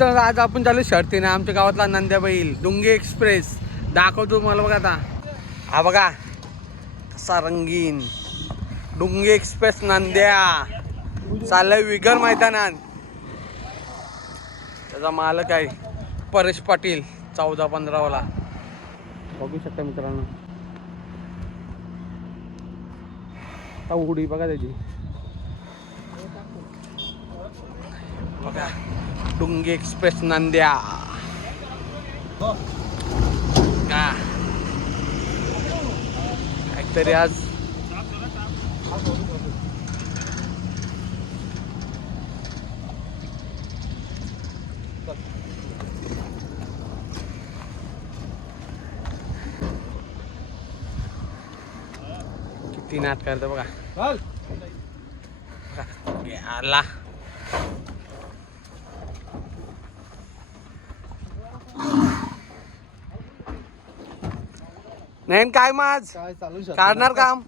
तर आज आपण चालू शर्तीने आमच्या गावातला नंद्या बैल डुंगे एक्सप्रेस दाखवतो मला बघा आता. हा बघा कसा रंगीन डुंगे एक्सप्रेस नंद्या चाललंय विगर मैदानात. त्याचा मालक आहे परेश पाटील 14-15 वाला. बघू शकता मित्रांनो आता उडी बघा त्याची. बघा डुंगे एक्सप्रेस नंद्या का काहीतरी आज किती नाट करतो बघा. आला नाही काय माझ काढणार काम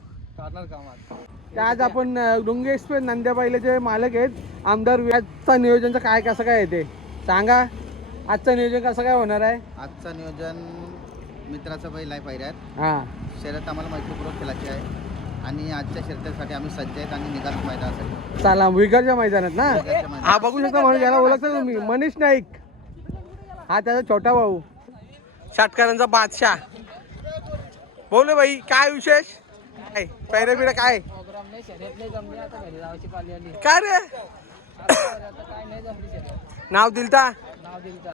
आज आपण डुंगे एक्सप्रेस नंद्या बैलाचे मालक आहेत आमदार. आजचा नियोजनचं काय कसं काय येते सांगा. आजचं नियोजन कसं काय होणार आहे. आजचं नियोजन मित्राचा बैल आहे पायऱ्यात. हा शर्यत आम्हाला मैत्रीपूर्वक खेळायची आहे आणि आजच्या शर्यतीसाठी आम्ही सज्ज आहेत आणि निघालो मैदानासाठी. चला विगरच्या मैदानात ना. विगरच्या मैदानात. हा बघू शकता म्हणून याला ओळखता तुम्ही मनीष नाईक. हा त्याचा छोटा भाऊ षटकरांचा बादशाह. बोल भाई काय विशेष काय पैरा बिरा काय काय रे नाव दिलता